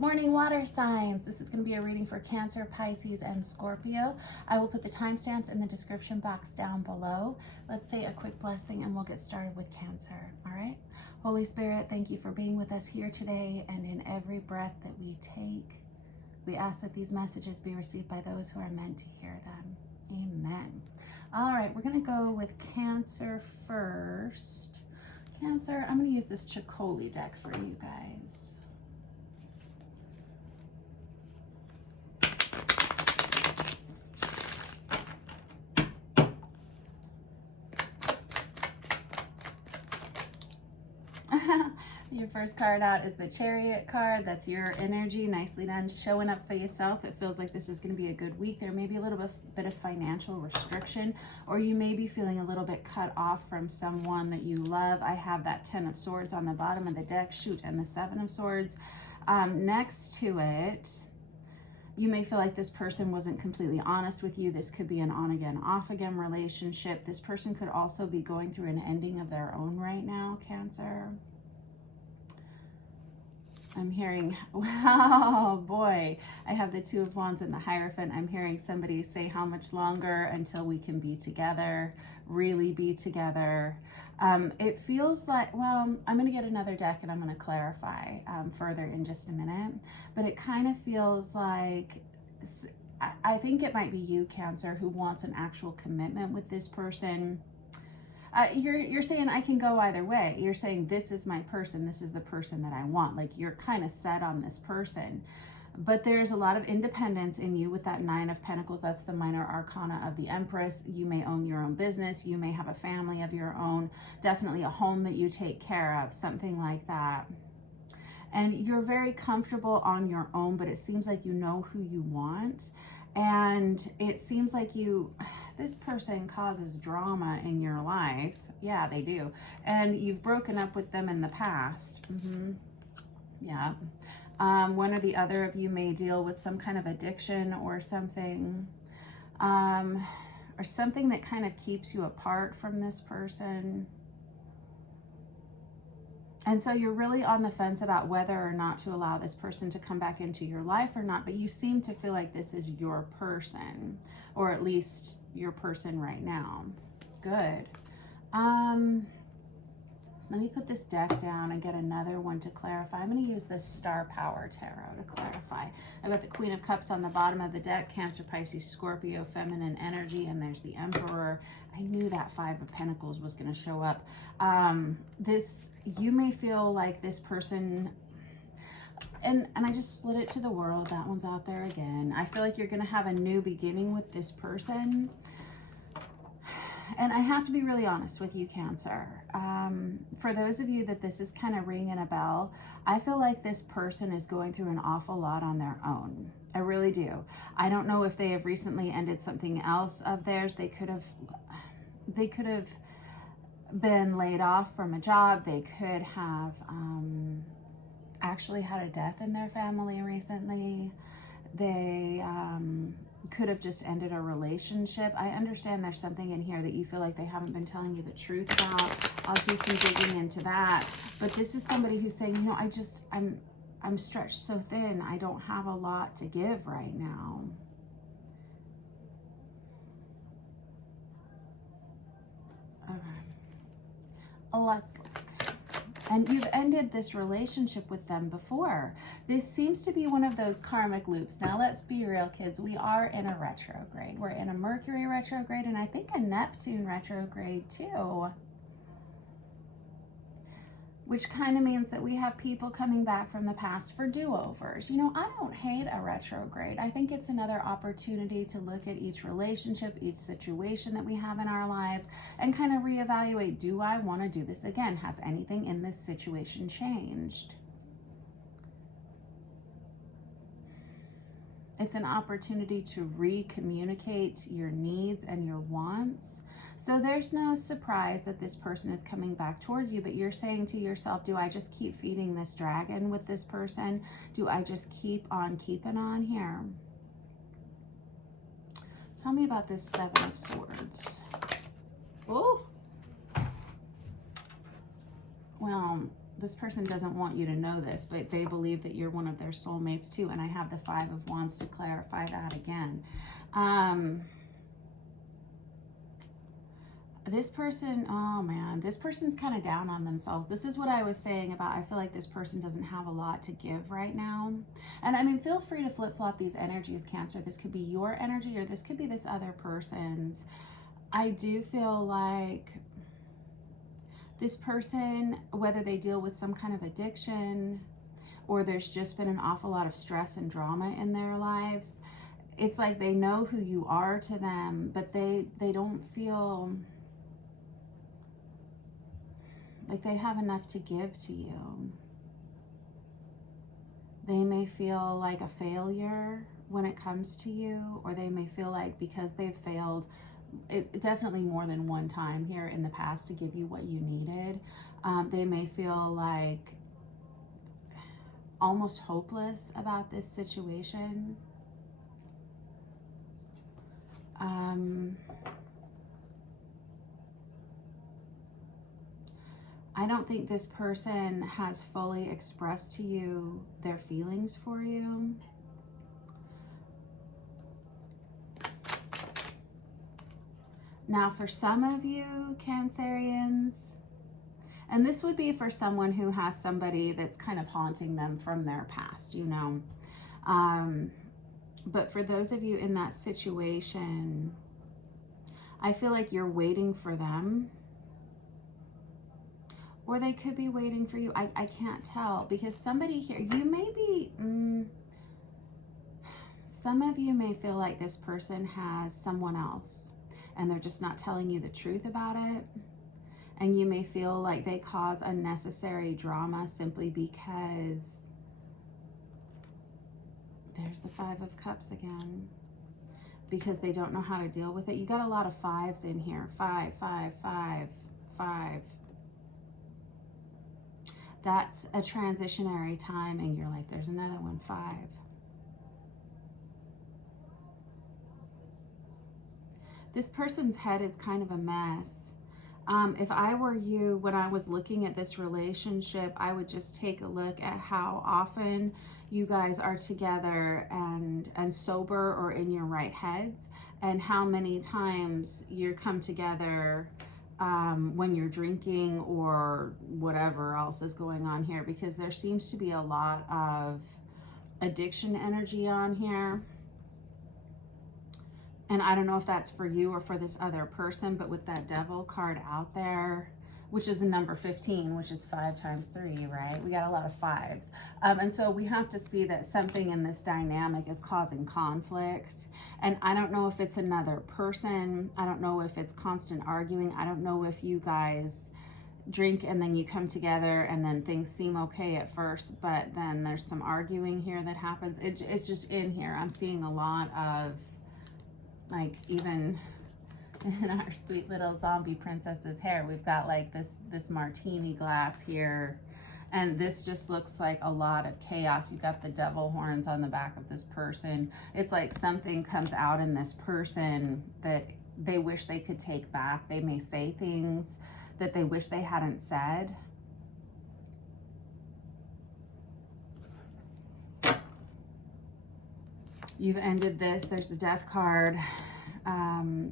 Good morning, water signs. This is going to be a reading for Cancer, Pisces, and Scorpio. I will put the timestamps in the description box down below. Let's say a quick blessing and we'll get started with Cancer. All right? Holy Spirit, thank you for being with us here today and in every breath that we take. We ask that these messages be received by those who are meant to hear them. Amen. All right, we're going to go with Cancer first. Cancer, I'm going to use this Chicoli deck for you guys. Your first card out is the Chariot card. That's your energy. Nicely done. Showing up for yourself. It feels like this is going to be a good week. There may be a little bit of financial restriction, or you may be feeling a little bit cut off from someone that you love. I have that 10 of Swords on the bottom of the deck, shoot, and the 7 of Swords. Next to it, you may feel like this person wasn't completely honest with you. This could be an on-again, off-again relationship. This person could also be going through an ending of their own right now, Cancer. I'm hearing, wow, boy, I have the 2 of Wands and the Hierophant. I'm hearing somebody say how much longer until we can be together, really be together. It feels like, well, I'm going to get another deck and I'm going to clarify further in just a minute. But it kind of feels like, I think it might be you, Cancer, who wants an actual commitment with this person. You're saying I can go either way. You're saying this is my person. This is the person that I want. Like you're kind of set on this person. But there's a lot of independence in you with that 9 of Pentacles. That's the minor arcana of the Empress. You may own your own business. You may have a family of your own. Definitely a home that you take care of. Something like that. And you're very comfortable on your own, but it seems like you know who you want. And it seems like this person causes drama in your life. Yeah, they do. And you've broken up with them in the past. Yeah. One or the other of you may deal with some kind of addiction or something that kind of keeps you apart from this person. And so you're really on the fence about whether or not to allow this person to come back into your life or not, but you seem to feel like this is your person, or at least your person right now. Good. Let me put this deck down and get another one to clarify. I'm going to use this Star Power Tarot to clarify. I've got the Queen of Cups on the bottom of the deck, Cancer, Pisces, Scorpio, feminine energy, and there's the Emperor. I knew that 5 of Pentacles was going to show up. You may feel like this person, and I just split it to the world. That one's out there again. I feel like you're going to have a new beginning with this person. And I have to be really honest with you, Cancer. For those of you that this is kind of ringing a bell, I feel like this person is going through an awful lot on their own. I really do. I don't know if they have recently ended something else of theirs. They could have been laid off from a job. They could have actually had a death in their family recently. They could have just ended a relationship. I understand there's something in here that you feel like they haven't been telling you the truth about. I'll do some digging into that. But this is somebody who's saying, you know, I'm stretched so thin. I don't have a lot to give right now. Okay. Let's look. And you've ended this relationship with them before. This seems to be one of those karmic loops. Now, let's be real, kids. We are in a retrograde. We're in a Mercury retrograde, and I think a Neptune retrograde, too. Which kind of means that we have people coming back from the past for do-overs. You know, I don't hate a retrograde. I think it's another opportunity to look at each relationship, each situation that we have in our lives, and kind of reevaluate, do I want to do this again? Has anything in this situation changed? It's an opportunity to re-communicate your needs and your wants. So there's no surprise that this person is coming back towards you, but you're saying to yourself, do I just keep feeding this dragon with this person? Do I just keep on keeping on here? Tell me about this 7 of Swords. Oh, well, this person doesn't want you to know this, but they believe that you're one of their soulmates too. And I have the Five of Wands to clarify that again. This person, oh man, this person's kind of down on themselves. This is what I was saying about, I feel like this person doesn't have a lot to give right now. And I mean, feel free to flip-flop these energies, Cancer. This could be your energy or this could be this other person's. I do feel like this person, whether they deal with some kind of addiction or there's just been an awful lot of stress and drama in their lives, it's like they know who you are to them, but they don't feel like they have enough to give to you. They may feel like a failure when it comes to you, or they may feel like because they've failed, definitely more than one time here in the past to give you what you needed, they may feel like almost hopeless about this situation. I don't think this person has fully expressed to you their feelings for you. Now, for some of you, Cancerians, and this would be for someone who has somebody that's kind of haunting them from their past, you know. But for those of you in that situation, I feel like you're waiting for them. Or they could be waiting for you. I can't tell, because somebody here, you may be, some of you may feel like this person has someone else and they're just not telling you the truth about it. And you may feel like they cause unnecessary drama simply because there's the Five of Cups again. Because they don't know how to deal with it. You got a lot of fives in here. 5, 5, 5, 5. That's a transitionary time in your life. There's another one, 5. This person's head is kind of a mess. If I were you, when I was looking at this relationship, I would just take a look at how often you guys are together and sober or in your right heads, and how many times you come together when you're drinking or whatever else is going on here, because there seems to be a lot of addiction energy on here. And I don't know if that's for you or for this other person, but with that Devil card out there, which is a number 15, which is 5 times 3, right? We got a lot of 5s. And so we have to see that something in this dynamic is causing conflict. And I don't know if it's another person. I don't know if it's constant arguing. I don't know if you guys drink and then you come together and then things seem okay at first, but then there's some arguing here that happens. It's just in here. I'm seeing a lot of, like, even in our sweet little zombie princess's hair, we've got like this martini glass here, and this just looks like a lot of chaos. You got the devil horns on the back of this person. It's like something comes out in this person that they wish they could take back. They may say things that they wish they hadn't said. You've ended this. There's the Death card.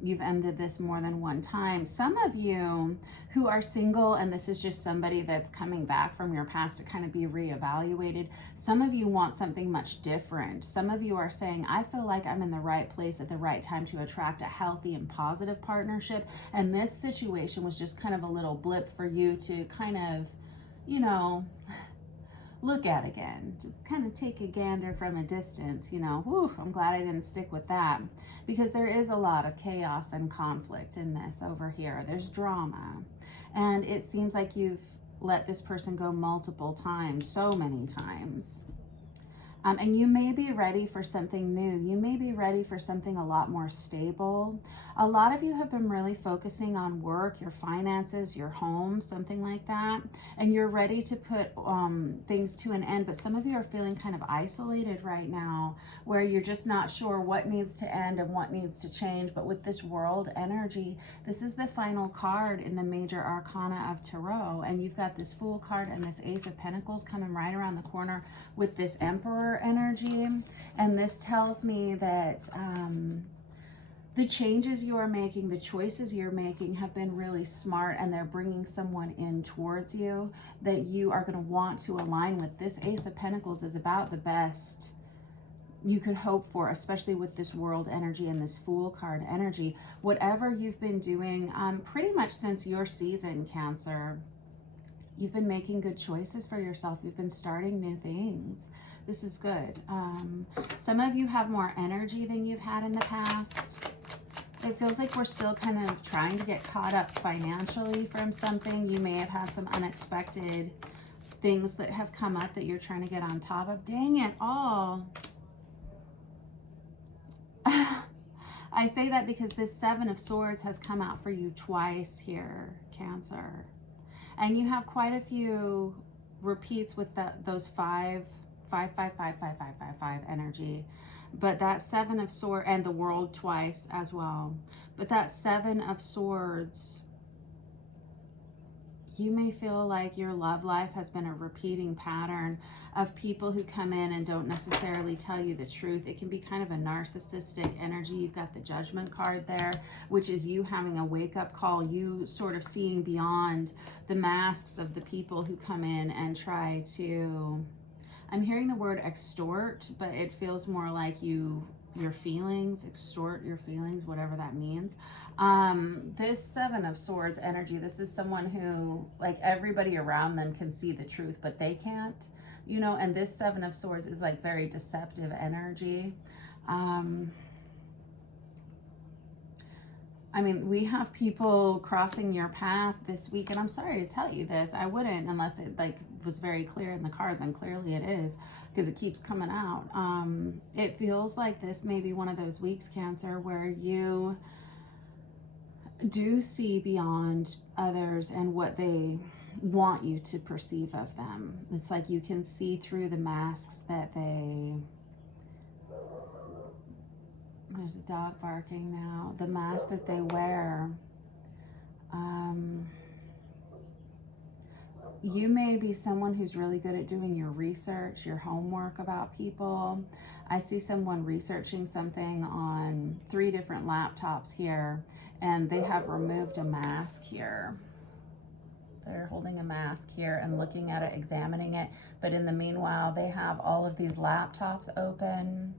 You've ended this more than one time. Some of you who are single, and this is just somebody that's coming back from your past to kind of be reevaluated. Some of you want something much different. Some of you are saying, I feel like I'm in the right place at the right time to attract a healthy and positive partnership. And this situation was just kind of a little blip for you to kind of, you know, look at again. Just kind of take a gander from a distance, you know. Whew, I'm glad I didn't stick with that, because there is a lot of chaos and conflict in this over here. There's drama, and it seems like you've let this person go multiple times, so many times. And you may be ready for something new. You may be ready for something a lot more stable. A lot of you have been really focusing on work, your finances, your home, something like that. And you're ready to put things to an end. But some of you are feeling kind of isolated right now, where you're just not sure what needs to end and what needs to change. But with this world energy, this is the final card in the major arcana of Tarot. And you've got this Fool card and this Ace of Pentacles coming right around the corner with this Emperor energy. And this tells me that the changes you are making, the choices you're making have been really smart, and they're bringing someone in towards you that you are going to want to align with. This Ace of Pentacles is about the best you could hope for, especially with this World energy and this Fool card energy. Whatever you've been doing pretty much since your season, Cancer, you've been making good choices for yourself. You've been starting new things. This is good. Some of you have more energy than you've had in the past. It feels like we're still kind of trying to get caught up financially from something. You may have had some unexpected things that have come up that you're trying to get on top of. Dang it all. I say that because this Seven of Swords has come out for you twice here, Cancer. And you have quite a few repeats with those five energy. But that Seven of Swords, and the World twice as well. But that Seven of Swords, you may feel like your love life has been a repeating pattern of people who come in and don't necessarily tell you the truth. It can be kind of a narcissistic energy. You've got the Judgment card there, which is you having a wake-up call, you sort of seeing beyond the masks of the people who come in and try to, I'm hearing the word extort, but it feels more like your feelings, extort your feelings, whatever that means. This Seven of Swords energy, this is someone who, like, everybody around them can see the truth, but they can't, you know, and this Seven of Swords is like very deceptive energy. I mean, we have people crossing your path this week, and I'm sorry to tell you this, I wouldn't unless it like was very clear in the cards, and clearly it is because it keeps coming out. It feels like this may be one of those weeks, Cancer, where you do see beyond others and what they want you to perceive of them. It's like you can see through the masks that they... There's a dog barking now. The mask that they wear. You may be someone who's really good at doing your research, your homework about people. I see someone researching something on 3 different laptops here, and they have removed a mask here. They're holding a mask here and looking at it, examining it. But in the meanwhile, they have all of these laptops open,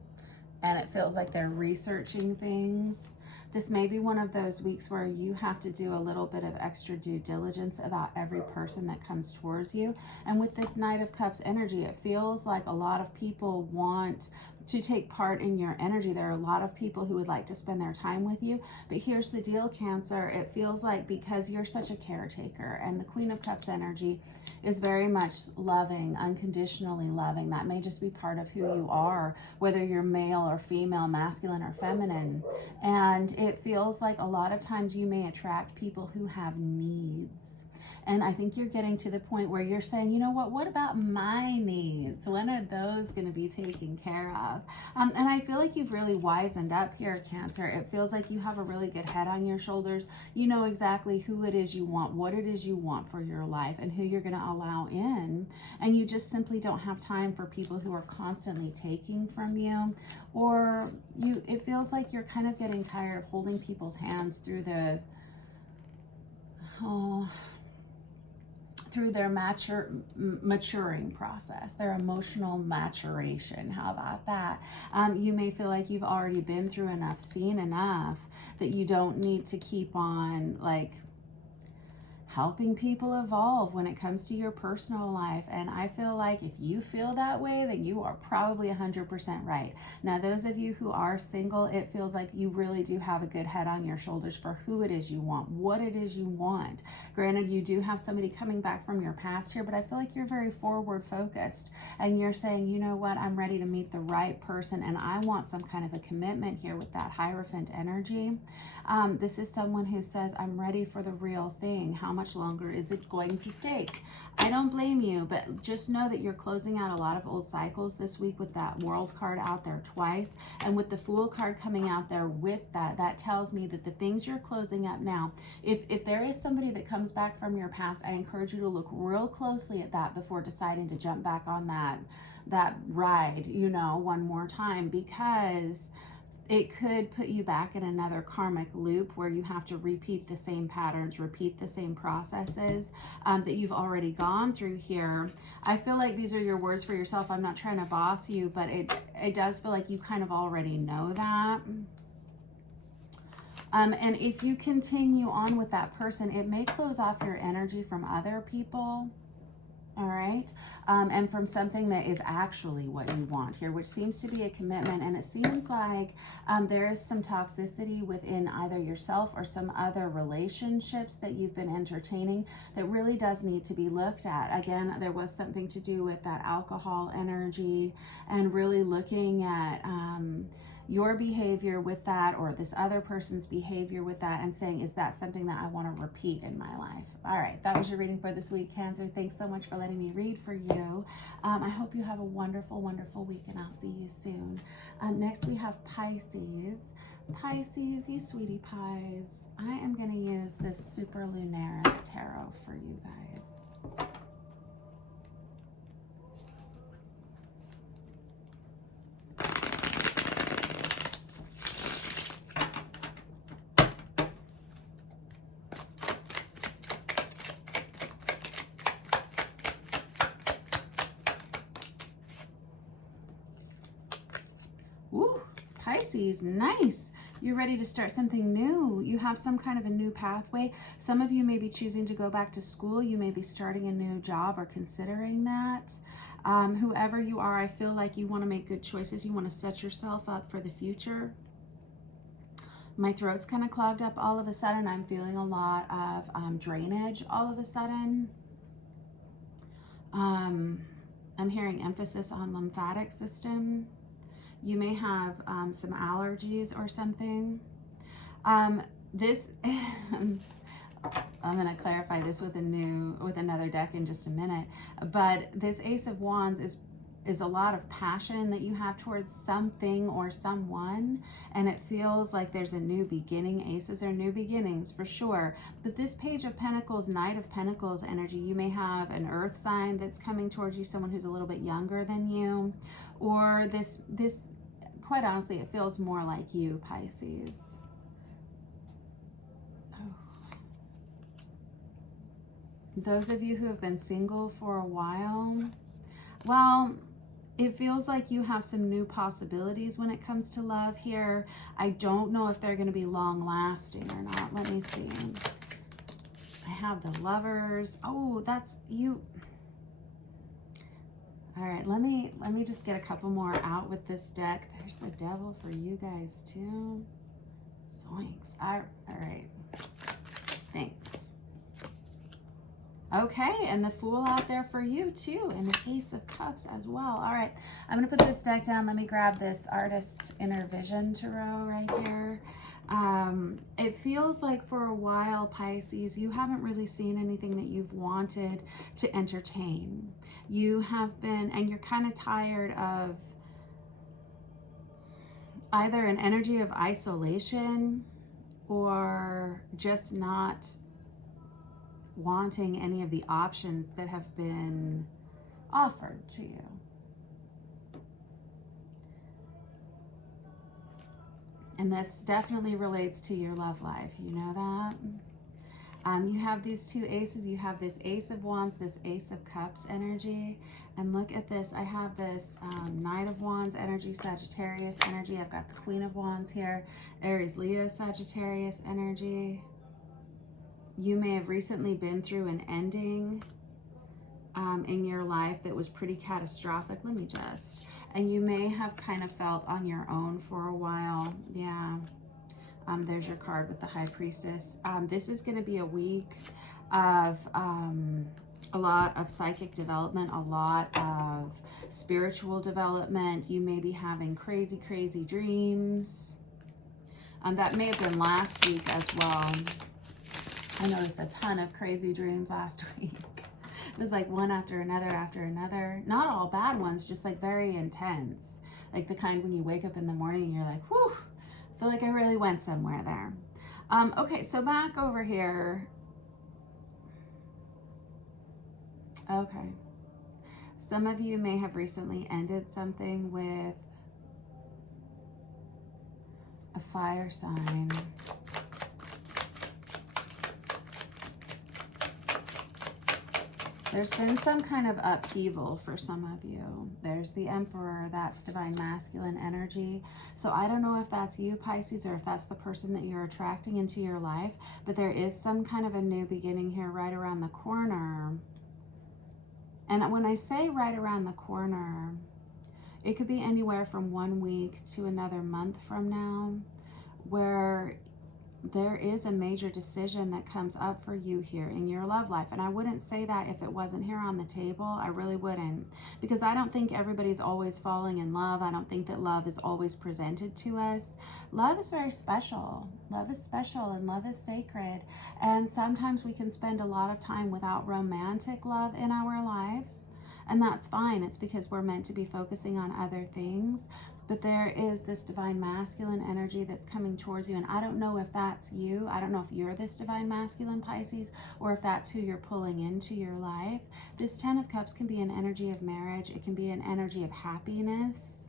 and it feels like they're researching things. This may be one of those weeks where you have to do a little bit of extra due diligence about every person that comes towards you. And with this Knight of Cups energy, it feels like a lot of people want to take part in your energy. There are a lot of people who would like to spend their time with you. But here's the deal, Cancer. It feels like because you're such a caretaker, and the Queen of Cups energy is very much loving, unconditionally loving. That may just be part of who you are, whether you're male or female, masculine or feminine. And it feels like a lot of times you may attract people who have needs. And I think you're getting to the point where you're saying, you know what about my needs? When are those going to be taken care of? And I feel like you've really wisened up here, Cancer. It feels like you have a really good head on your shoulders. You know exactly who it is you want, what it is you want for your life, and who you're going to allow in. And you just simply don't have time for people who are constantly taking from you. Or it feels like you're kind of getting tired of holding people's hands through through their maturing process, their emotional maturation. How about that? You may feel like you've already been through enough, seen enough, that you don't need to keep on like helping people evolve when it comes to your personal life. And I feel like if you feel that way, then you are probably 100% right. Now, those of you who are single, it feels like you really do have a good head on your shoulders for who it is you want, what it is you want. Granted, you do have somebody coming back from your past here, but I feel like you're very forward focused and you're saying, you know what, I'm ready to meet the right person and I want some kind of a commitment here with that Hierophant energy. This is someone who says, I'm ready for the real thing. How much longer is it going to take? I don't blame you, but just know that you're closing out a lot of old cycles this week with that World card out there twice. And with the Fool card coming out there with that, that tells me that the things you're closing up now, if there is somebody that comes back from your past, I encourage you to look real closely at that before deciding to jump back on that ride, you know, one more time, because it could put you back in another karmic loop where you have to repeat the same patterns, repeat the same processes that you've already gone through here. I feel like these are your words for yourself. I'm not trying to boss you, but it does feel like you kind of already know that. And if you continue on with that person, it may close off your energy from other people. All right. And from something that is actually what you want here, which seems to be a commitment. And it seems like there is some toxicity within either yourself or some other relationships that you've been entertaining that really does need to be looked at. Again, there was something to do with that alcohol energy and really looking at your behavior with that or this other person's behavior with that and saying, is that something that I want to repeat in my life? All right, that was your reading for this week, Cancer. Thanks so much for letting me read for you. I hope you have a wonderful, wonderful week, and I'll see you soon. Next, we have Pisces. Pisces, you sweetie pies. I am going to use this Super Lunaris Tarot for you guys. Ooh, Pisces, nice. You're ready to start something new. You have some kind of a new pathway. Some of you may be choosing to go back to school. You may be starting a new job or considering that. Whoever you are, I feel like you want to make good choices. You want to set yourself up for the future. My throat's kind of clogged up all of a sudden. I'm feeling a lot of drainage all of a sudden. I'm hearing emphasis on lymphatic system. You may have some allergies or something. I'm going to clarify this with another deck in just a minute. But this Ace of Wands is a lot of passion that you have towards something or someone, and it feels like there's a new beginning. Aces are new beginnings for sure. But this Page of Pentacles, Knight of Pentacles energy, you may have an earth sign that's coming towards you, someone who's a little bit younger than you, or this quite honestly, it feels more like you, Pisces. Oh. Those of you who have been single for a while, well, it feels like you have some new possibilities when it comes to love here. I don't know if they're going to be long lasting or not. Let me see. I have the Lovers. Oh, that's you. All right, let me just get a couple more out with this deck. There's the Devil for you guys too. Zoinks. All right. Thanks. Okay, and the Fool out there for you too, and the Ace of Cups as well. All right, I'm gonna put this deck down. Let me grab this Artist's Inner Vision Tarot right here. It feels like for a while, Pisces, you haven't really seen anything that you've wanted to entertain. You have been, and you're kind of tired of either an energy of isolation or just not wanting any of the options that have been offered to you. And this definitely relates to your love life. You know that? You have these two aces. You have this Ace of Wands, this Ace of Cups energy. And look at this. I have this Knight of Wands energy, Sagittarius energy. I've got the Queen of Wands here, Aries, Leo, Sagittarius energy. You may have recently been through an ending in your life that was pretty catastrophic. And you may have kind of felt on your own for a while. Yeah. There's your card with the High Priestess. This is going to be a week of a lot of psychic development, a lot of spiritual development. You may be having crazy, crazy dreams. That may have been last week as well. I noticed a ton of crazy dreams last week. It was like one after another after another. Not all bad ones, just like very intense. Like the kind when you wake up in the morning and you're like, whew, I feel like I really went somewhere there. Okay, so back over here. Okay. Some of you may have recently ended something with a fire sign. There's been some kind of upheaval for some of you. There's the Emperor, that's divine masculine energy. So I don't know if that's you, Pisces, or if that's the person that you're attracting into your life, but there is some kind of a new beginning here right around the corner. And when I say right around the corner, it could be anywhere from 1 week to another month from now, where there is a major decision that comes up for you here in your love life. And I wouldn't say that if it wasn't here on the table. I really wouldn't, because I don't think everybody's always falling in love. I don't think that love is always presented to us. Love is very special. Love is special and love is sacred. And sometimes we can spend a lot of time without romantic love in our lives. And that's fine. It's because we're meant to be focusing on other things. But there is this divine masculine energy that's coming towards you. And I don't know if that's you. I don't know if you're this divine masculine, Pisces, or if that's who you're pulling into your life. This 10 of Cups can be an energy of marriage. It can be an energy of happiness.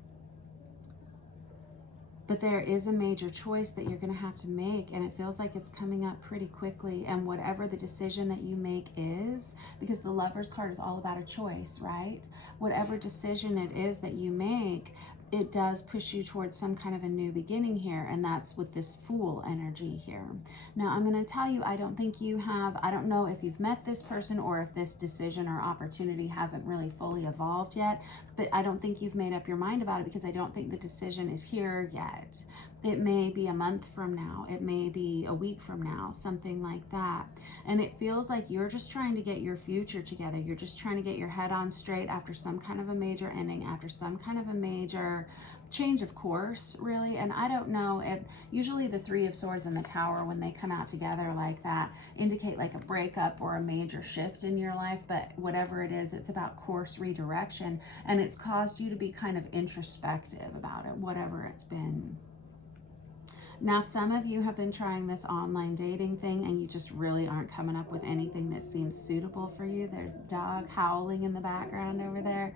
But there is a major choice that you're going to have to make, and it feels like it's coming up pretty quickly. And whatever the decision that you make is, because the Lover's card is all about a choice, right? Whatever decision it is that you make, it does push you towards some kind of a new beginning here, and that's with this Fool energy here. Now, I'm going to tell you, I don't think you have, I don't know if you've met this person or if this decision or opportunity hasn't really fully evolved yet, but I don't think you've made up your mind about it, because I don't think the decision is here yet. It may be a month from now. It may be a week from now, something like that. And it feels like you're just trying to get your future together. You're just trying to get your head on straight after some kind of a major ending, after some kind of a major change of course, really. And I don't know, usually the Three of Swords and the Tower, when they come out together like that, indicate like a breakup or a major shift in your life. But whatever it is, it's about course redirection, and it's caused you to be kind of introspective about it, whatever it's been. Now, some of you have been trying this online dating thing and you just really aren't coming up with anything that seems suitable for you. There's a dog howling in the background over there.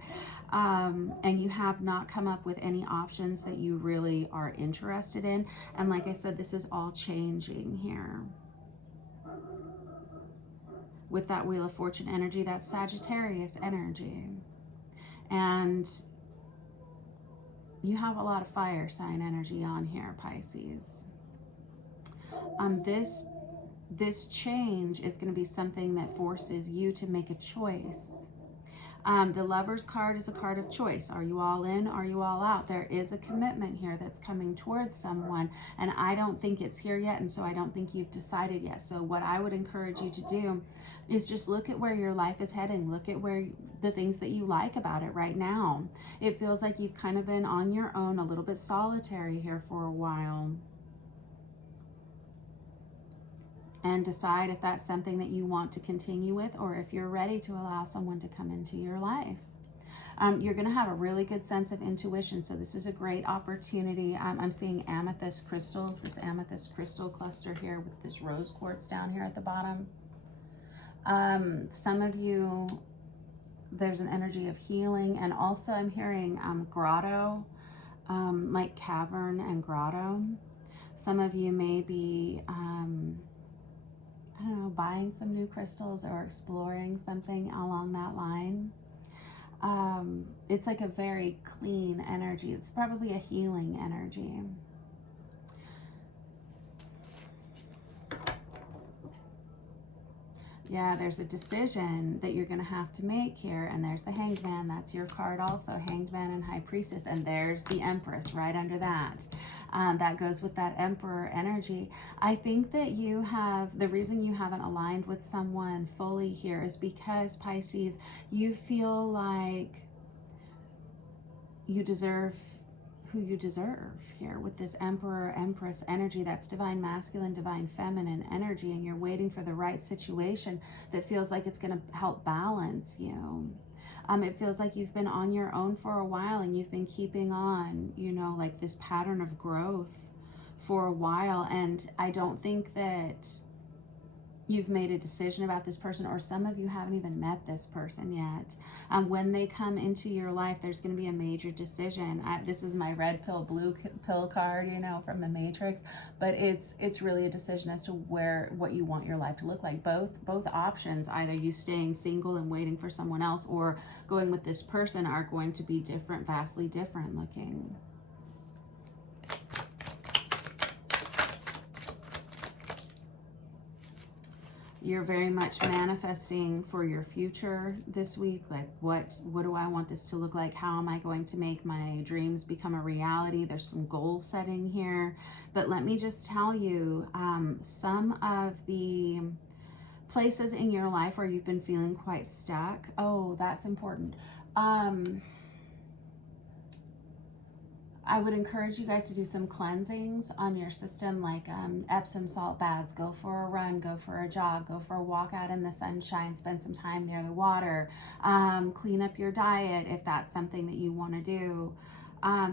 And you have not come up with any options that you really are interested in. And like I said, this is all changing here. With that Wheel of Fortune energy, that's Sagittarius energy. And you have a lot of fire sign energy on here, Pisces. This change is going to be something that forces you to make a choice. The Lover's card is a card of choice. Are you all in? Are you all out? There is a commitment here that's coming towards someone, and I don't think it's here yet, and so I don't think you've decided yet. So what I would encourage you to do is just look at where your life is heading. Look at where the things that you like about it right now. It feels like you've kind of been on your own, a little bit solitary here for a while. And decide if that's something that you want to continue with, or if you're ready to allow someone to come into your life. You're going to have a really good sense of intuition, so this is a great opportunity. I'm seeing amethyst crystals, this amethyst crystal cluster here with this rose quartz down here at the bottom. Some of you, there's an energy of healing, and also I'm hearing grotto, like cavern and grotto. Some of you may be I don't know, buying some new crystals or exploring something along that line. It's like a very clean energy. It's probably a healing energy. Yeah, there's a decision that you're going to have to make here. And there's the Hanged Man. That's your card also. Hanged Man and High Priestess. And there's the Empress right under that. That goes with that Emperor energy. I think that you have, the reason you haven't aligned with someone fully here is because, Pisces, you feel like you deserve who you deserve here with this Emperor Empress energy. That's divine masculine, divine feminine energy, and you're waiting for the right situation that feels like it's going to help balance you. It feels like you've been on your own for a while and you've been keeping on, you know, like this pattern of growth for a while, and I don't think that you've made a decision about this person, or some of you haven't even met this person yet. When they come into your life, there's going to be a major decision. This is my red pill, blue pill card, you know, from the Matrix, but it's really a decision as to what you want your life to look like. Both options, either you staying single and waiting for someone else or going with this person, are going to be different, vastly different looking. You're very much manifesting for your future this week. Like, what do I want this to look like? How am I going to make my dreams become a reality? There's some goal setting here. But let me just tell you, some of the places in your life where you've been feeling quite stuck. Oh, that's important. I would encourage you guys to do some cleansings on your system, like Epsom salt baths. Go for a run, go for a jog, go for a walk out in the sunshine, spend some time near the water, clean up your diet if that's something that you want to do.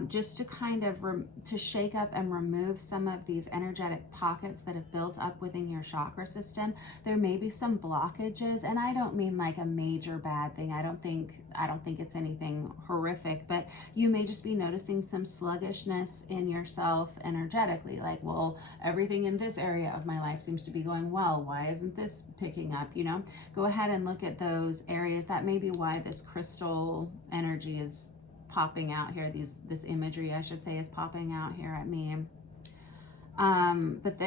Just to kind of to shake up and remove some of these energetic pockets that have built up within your chakra system. There may be some blockages, and I don't mean like a major bad thing. I don't think it's anything horrific, but you may just be noticing some sluggishness in yourself energetically. Like, well, everything in this area of my life seems to be going well. Why isn't this picking up? You know, go ahead and look at those areas. That may be why this crystal energy is popping out here. This imagery, I should say, is popping out here at me. But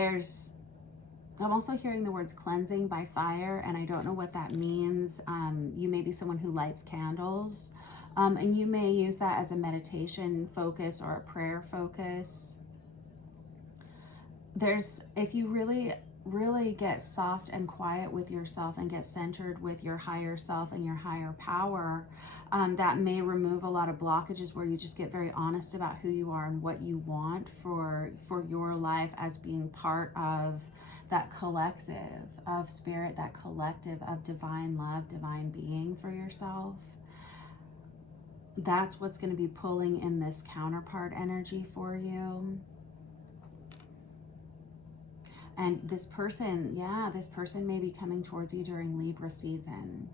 I'm also hearing the words cleansing by fire, and I don't know what that means. You may be someone who lights candles, and you may use that as a meditation focus or a prayer focus. If you really get soft and quiet with yourself and get centered with your higher self and your higher power, that may remove a lot of blockages where you just get very honest about who you are and what you want for your life as being part of that collective of spirit, that collective of divine love, divine being for yourself. That's what's going to be pulling in this counterpart energy for you. And this person may be coming towards you during Libra season.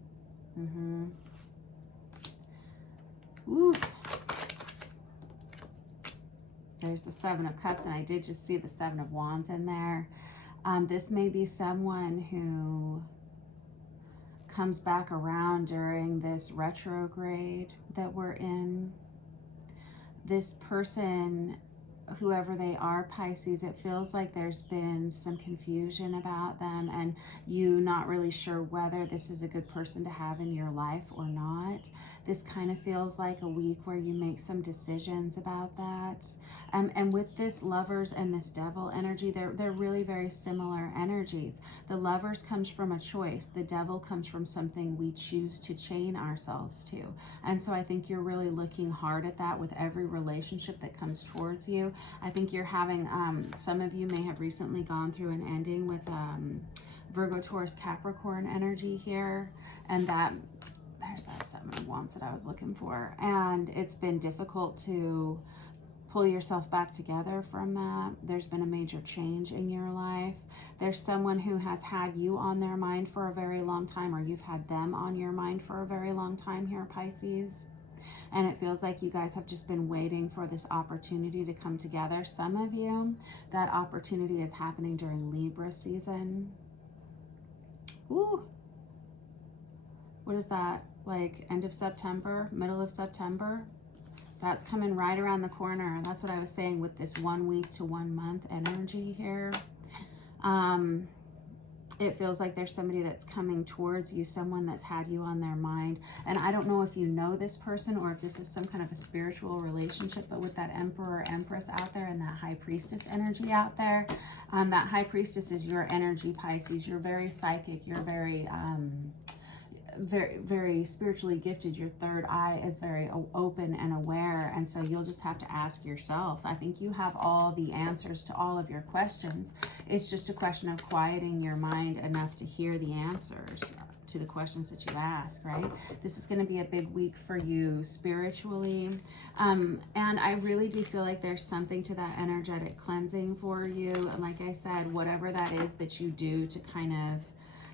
Ooh. There's the Seven of Cups, and I did just see the Seven of Wands in there. This may be someone who comes back around during this retrograde that we're in. This person, whoever they are, Pisces, it feels like there's been some confusion about them and you not really sure whether this is a good person to have in your life or not. This kind of feels like a week where you make some decisions about that. And with this Lovers and this Devil energy, they're really very similar energies. The Lovers comes from a choice. The Devil comes from something we choose to chain ourselves to. And so I think you're really looking hard at that with every relationship that comes towards you. I think you're having, some of you may have recently gone through an ending with Virgo, Taurus, Capricorn energy here. And there's that Seven of Wands that I was looking for. And it's been difficult to pull yourself back together from that. There's been a major change in your life. There's someone who has had you on their mind for a very long time, or you've had them on your mind for a very long time here, Pisces. And it feels like you guys have just been waiting for this opportunity to come together. Some of you, that opportunity is happening during Libra season. Ooh. What is that? Like end of September, middle of September? That's coming right around the corner. That's what I was saying with this 1 week to 1 month energy here. It feels like there's somebody that's coming towards you, someone that's had you on their mind. And I don't know if you know this person or if this is some kind of a spiritual relationship, but with that Emperor, Empress out there and that High Priestess energy out there, that High Priestess is your energy, Pisces. You're very psychic. You're very very spiritually gifted. Your third eye is very open and aware, and so you'll just have to ask yourself. I think you have all the answers to all of your questions. It's just a question of quieting your mind enough to hear the answers to the questions that you ask, right? This is going to be a big week for you spiritually, and I really do feel like there's something to that energetic cleansing for you. And like I said, whatever that is that you do to kind of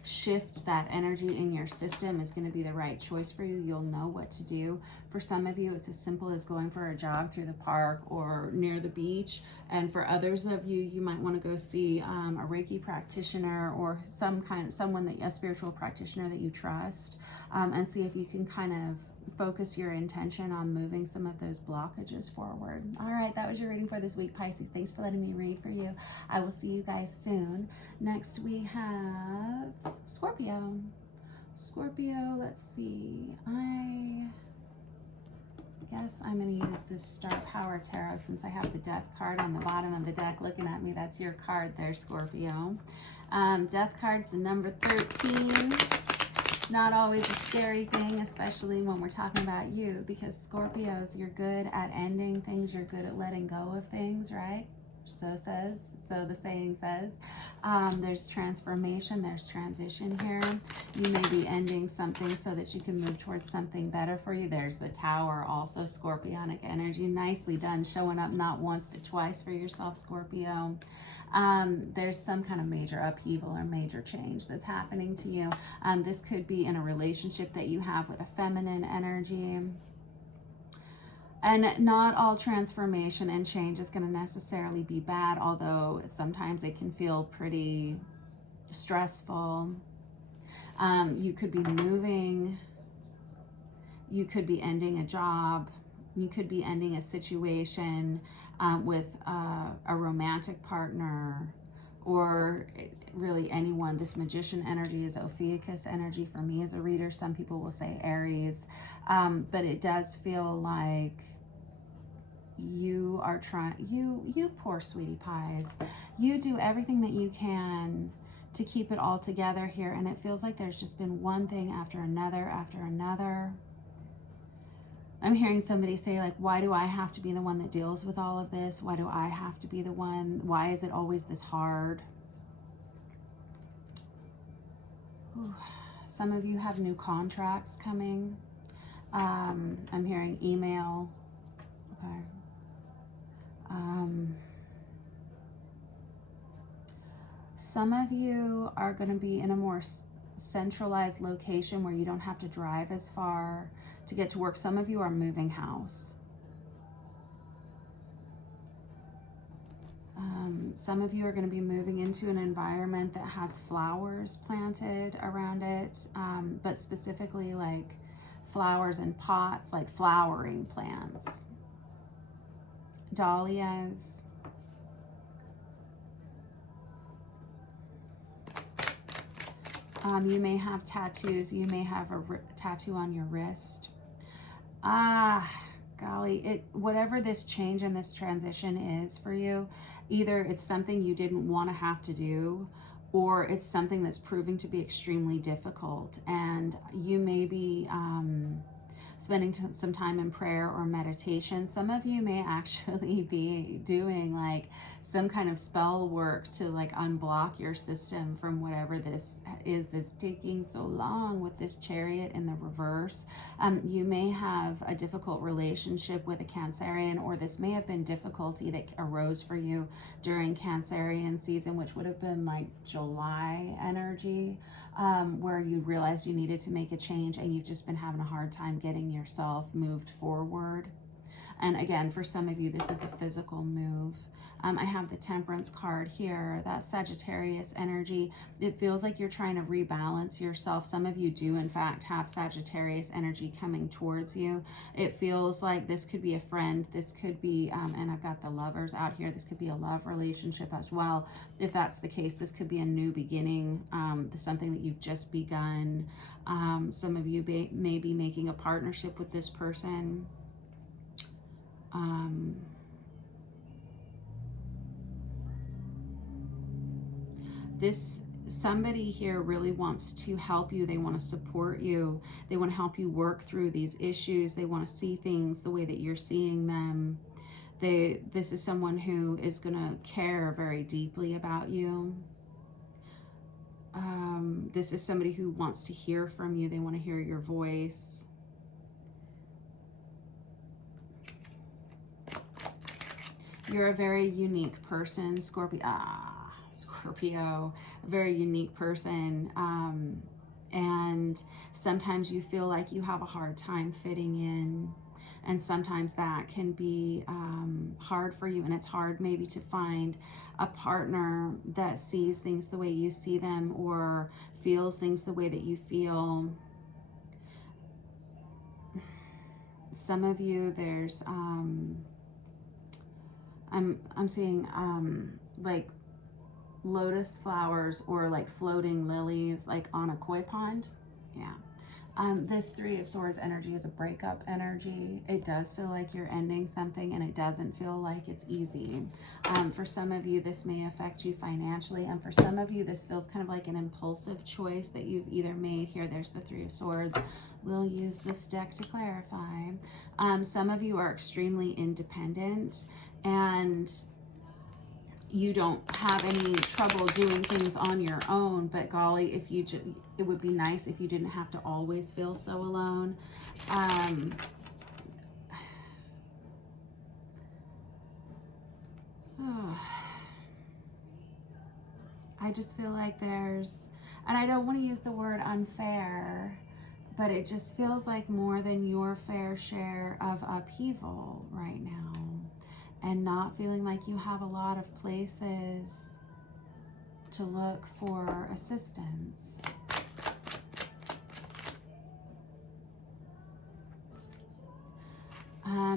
shift that energy in your system is going to be the right choice for you. You'll know what to do. For some of you, it's as simple as going for a jog through the park or near the beach. And for others of you, you might want to go see a Reiki practitioner or a spiritual practitioner that you trust, and see if you can kind of focus your intention on moving some of those blockages forward. All right, that was your reading for this week, Pisces. Thanks for letting me read for you. I will see you guys soon. Next we have Scorpio. Scorpio, let's see. I guess I'm going to use this Star Power Tarot since I have the Death card on the bottom of the deck looking at me. That's your card there, Scorpio. Death card's the number 13. Not always a scary thing, especially when we're talking about you, because Scorpios, you're good at ending things, you're good at letting go of things, right? So the saying says. There's transformation, there's transition here. You may be ending something so that you can move towards something better for you. There's the Tower, also Scorpionic energy. Nicely done, showing up not once but twice for yourself, Scorpio. There's some kind of major upheaval or major change that's happening to you. This could be in a relationship that you have with a feminine energy. And not all transformation and change is going to necessarily be bad, although sometimes it can feel pretty stressful. You could be moving. You could be ending a job. You could be ending a situation with a romantic partner, or really anyone. This Magician energy is Ophiuchus energy for me as a reader. Some people will say Aries, but it does feel like you are trying, you poor sweetie pies, you do everything that you can to keep it all together here, and it feels like there's just been one thing after another after another. I'm hearing somebody say, like, why do I have to be the one that deals with all of this? Why do I have to be the one? Why is it always this hard? Ooh. Some of you have new contracts coming. I'm hearing email. Okay. Some of you are going to be in a more centralized location where you don't have to drive as far to get to work. Some of you are moving house. Some of you are going to be moving into an environment that has flowers planted around it, but specifically like flowers in pots, like flowering plants. Dahlias. You may have tattoos. You may have a tattoo on your wrist. Golly, whatever this change and this transition is for you, either it's something you didn't want to have to do, or it's something that's proving to be extremely difficult, and you may be spending some time in prayer or meditation. Some of you may actually be doing like some kind of spell work to like unblock your system from whatever this is that's taking so long with this Chariot in the reverse. You may have a difficult relationship with a Cancerian, or this may have been difficulty that arose for you during Cancerian season, which would have been like July energy, where you realized you needed to make a change and you've just been having a hard time getting yourself moved forward. And again, for some of you, this is a physical move. I have the Temperance card here, that Sagittarius energy. It feels like you're trying to rebalance yourself. Some of you do, in fact, have Sagittarius energy coming towards you. It feels like this could be a friend. This could be, and I've got the Lovers out here. This could be a love relationship as well. If that's the case, this could be a new beginning, something that you've just begun. Some of you may be making a partnership with this person. Somebody here really wants to help you. They want to support you. They want to help you work through these issues. They want to see things the way that you're seeing them. This is someone who is going to care very deeply about you. This is somebody who wants to hear from you. They want to hear your voice. You're a very unique person, Scorpio. Scorpio, a very unique person. And sometimes you feel like you have a hard time fitting in. And sometimes that can be hard for you. And it's hard maybe to find a partner that sees things the way you see them or feels things the way that you feel. Some of you, there's, I'm seeing like lotus flowers or like floating lilies like on a koi pond. Yeah. This Three of Swords energy is a breakup energy. It does feel like you're ending something and it doesn't feel like it's easy. For some of you, this may affect you financially. And for some of you, this feels kind of like an impulsive choice that you've either made. Here, there's the Three of Swords. We'll use this deck to clarify. Some of you are extremely independent and you don't have any trouble doing things on your own, but golly, if you it would be nice if you didn't have to always feel so alone. I just feel like there's, and I don't want to use the word unfair, but it just feels like more than your fair share of upheaval right now. And not feeling like you have a lot of places to look for assistance.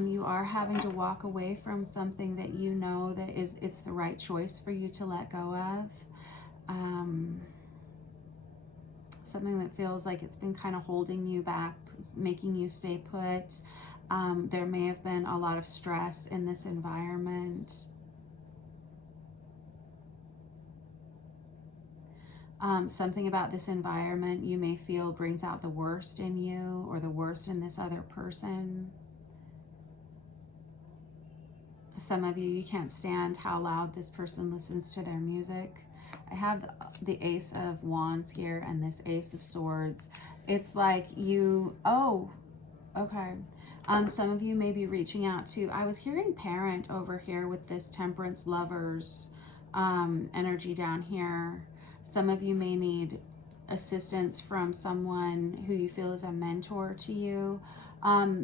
You are having to walk away from something that you know that it's the right choice for you to let go of. Something that feels like it's been kind of holding you back, making you stay put. There may have been a lot of stress in this environment. Something about this environment you may feel brings out the worst in you or the worst in this other person. Some of you can't stand how loud this person listens to their music. I have the Ace of Wands here and this Ace of Swords. It's like you, okay. Some of you may be reaching out to, I was hearing parent over here with this Temperance Lovers energy down here. Some of you may need assistance from someone who you feel is a mentor to you.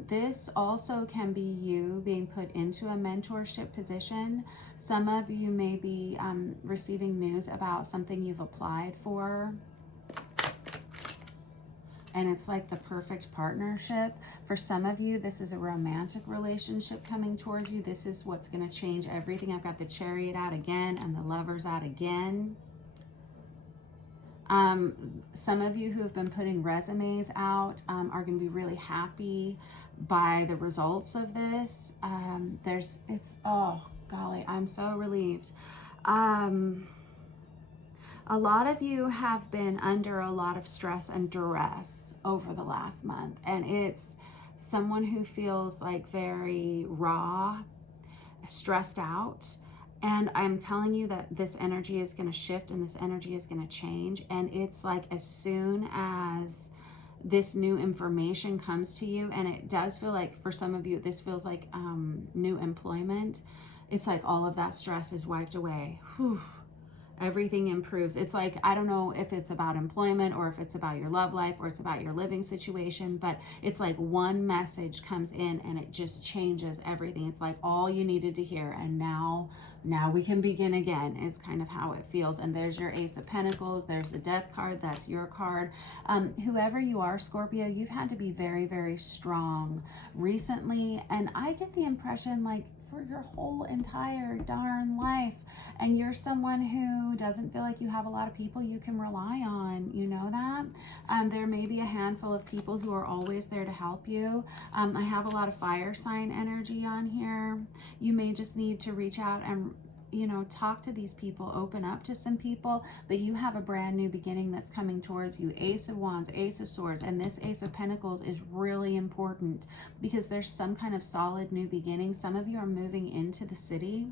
This also can be you being put into a mentorship position. Some of you may be receiving news about something you've applied for. And it's like the perfect partnership. For some of you, this is a romantic relationship coming towards you. This is what's going to change everything. I've got the Chariot out again and the Lovers out again. Some of you who have been putting resumes out are going to be really happy by the results of this. Oh golly, I'm so relieved. A lot of you have been under a lot of stress and duress over the last month, and it's someone who feels like very raw, stressed out. And I'm telling you that this energy is going to shift and this energy is going to change. And it's like as soon as this new information comes to you, and it does feel like for some of you, this feels like new employment. It's like all of that stress is wiped away. Whew. Everything improves. It's like, I don't know if it's about employment or if it's about your love life or it's about your living situation, but it's like one message comes in and it just changes everything. It's like all you needed to hear, and now we can begin again, is kind of how it feels. And there's your Ace of Pentacles. There's the Death card. That's your card. Whoever you are, Scorpio, you've had to be very, very strong recently. And I get the impression like for your whole entire darn life. And you're someone who doesn't feel like you have a lot of people you can rely on. You know that? There may be a handful of people who are always there to help you. I have a lot of fire sign energy on here. You may just need to reach out and, you know, talk to these people, open up to some people, but you have a brand new beginning that's coming towards you. Ace of Wands, Ace of Swords, and this Ace of Pentacles is really important because there's some kind of solid new beginning. Some of you are moving into the city.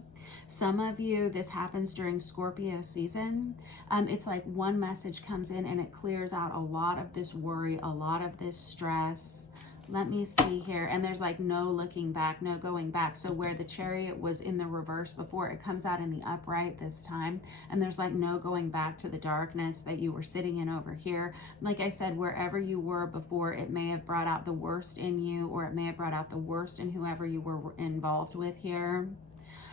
Some of you, this happens during Scorpio season. It's like one message comes in and it clears out a lot of this worry, a lot of this stress. Let me see here. And there's like no looking back, no going back. So where the Chariot was in the reverse before, it comes out in the upright this time. And there's like no going back to the darkness that you were sitting in over here. Like I said, wherever you were before, it may have brought out the worst in you, or it may have brought out the worst in whoever you were involved with here.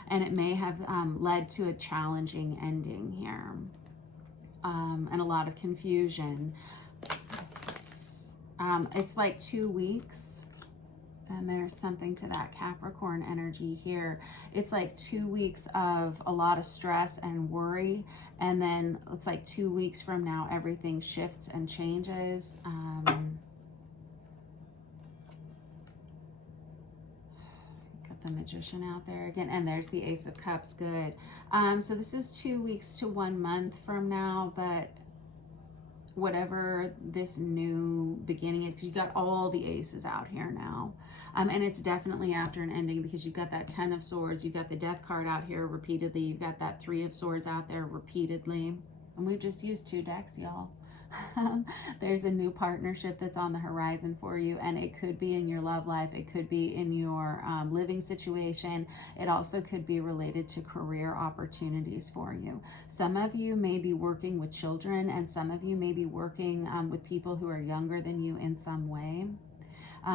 And it may have led to a challenging ending here. And a lot of confusion. It's like 2 weeks, and there's something to that Capricorn energy here. It's like 2 weeks of a lot of stress and worry, and then it's like 2 weeks from now everything shifts and changes. Got the Magician out there again, and there's the Ace of Cups. Good. So this is 2 weeks to 1 month from now, but whatever this new beginning is, because you've got all the aces out here now. And it's definitely after an ending, because you've got that 10 of Swords, you've got the Death card out here repeatedly, you've got that 3 of Swords out there repeatedly. And we've just used 2 decks, y'all. There's a new partnership that's on the horizon for you, and it could be in your love life, it could be in your living situation. It also could be related to career opportunities for you. Some of you may be working with children, and some of you may be working with people who are younger than you in some way.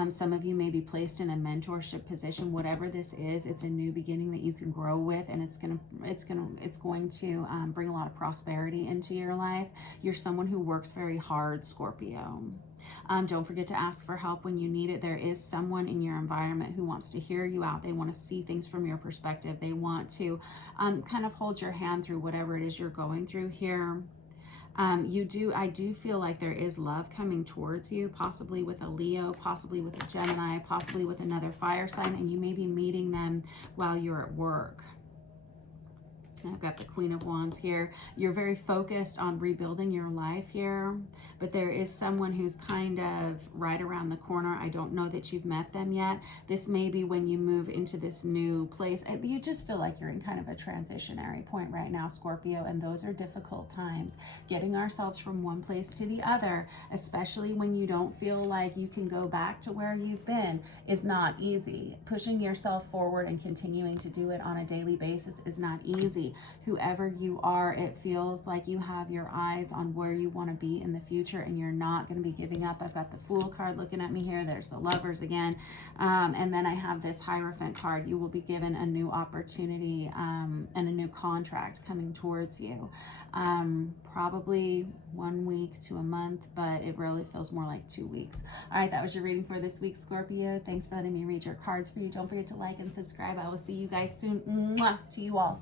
Some of you may be placed in a mentorship position. Whatever this is, it's a new beginning that you can grow with, and it's going to bring a lot of prosperity into your life. You're someone who works very hard, Scorpio. Don't forget to ask for help when you need it. There is someone in your environment who wants to hear you out. They want to see things from your perspective. They want to kind of hold your hand through whatever it is you're going through here. I do feel like there is love coming towards you, possibly with a Leo, possibly with a Gemini, possibly with another fire sign, and you may be meeting them while you're at work. I've got the Queen of Wands here. You're very focused on rebuilding your life here, but there is someone who's kind of right around the corner. I don't know that you've met them yet. This may be when you move into this new place. You just feel like you're in kind of a transitionary point right now, Scorpio, and those are difficult times. Getting ourselves from one place to the other, especially when you don't feel like you can go back to where you've been, is not easy. Pushing yourself forward and continuing to do it on a daily basis is not easy. Whoever you are, it feels like you have your eyes on where you want to be in the future, and you're not going to be giving up. I've got the Fool card looking at me here. There's the Lovers again. And then I have this Hierophant card. You will be given a new opportunity and a new contract coming towards you. Probably 1 week to a month, but it really feels more like 2 weeks. All right, that was your reading for this week, Scorpio. Thanks for letting me read your cards for you. Don't forget to like and subscribe. I will see you guys soon. Mwah, to you all.